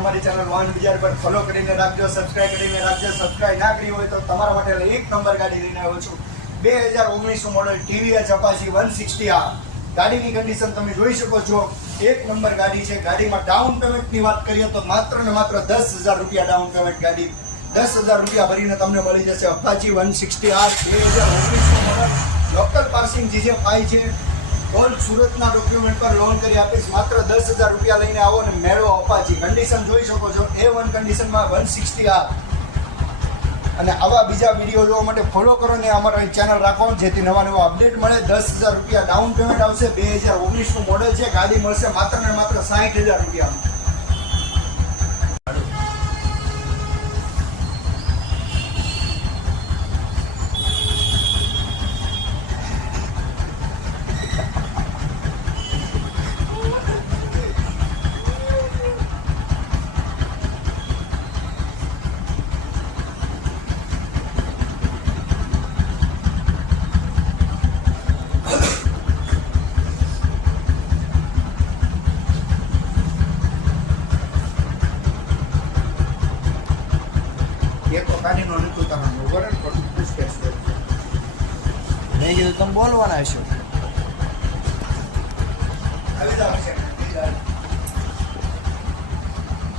અમારી ચેનલ વાહન બજાર પર ફોલો કરીને રાખજો, સબસ્ક્રાઇબ કરીને રાખજો. સબસ્ક્રાઇબ ના કરી હોય તો તમારા માટે એક નંબર ગાડી લઈને આવ્યો છું. 2019 મોડલ TVS Apache 160R. ગાડીની કન્ડિશન તમે જોઈ શકો છો, એક નંબર ગાડી છે. ગાડીમાં ડાઉન પેમેન્ટની વાત કરીએ તો માત્ર ને માત્ર 10,000 રૂપિયા ડાઉન પેમેન્ટ. ગાડી 10,000 રૂપિયા ભરીને તમને મળી જશે. Apache 160R 2019 model. Local passing GJ5 છે. ઓલ સુરતના ડોક્યુમેન્ટ પર લોન કરી આપીશ. માત્ર 10,000 રૂપિયા લઈને આવો અને મેળવો Apache. કન્ડિશન જોઈ શકો છો, A1 કન્ડિશનમાં 160R. અને આવા બીજા વિડીયો જોવા માટે ફોલો કરો ને અમારી ચેનલ રાખો, જેથી નવા નવા અપડેટ મળે. 10,000 રૂપિયા ડાઉન પેમેન્ટ આવશે. 2019 મોડલ છે. ગાડી મળશે માત્ર ને માત્ર 60,000 રૂપિયામાં. એક તો ગાડીનો નથી ઉતારવાનો, બરાબર? પણ પૂછપેછ કરો. મેં કીધું તમે બોલવાના છો. આવી જાવ છે.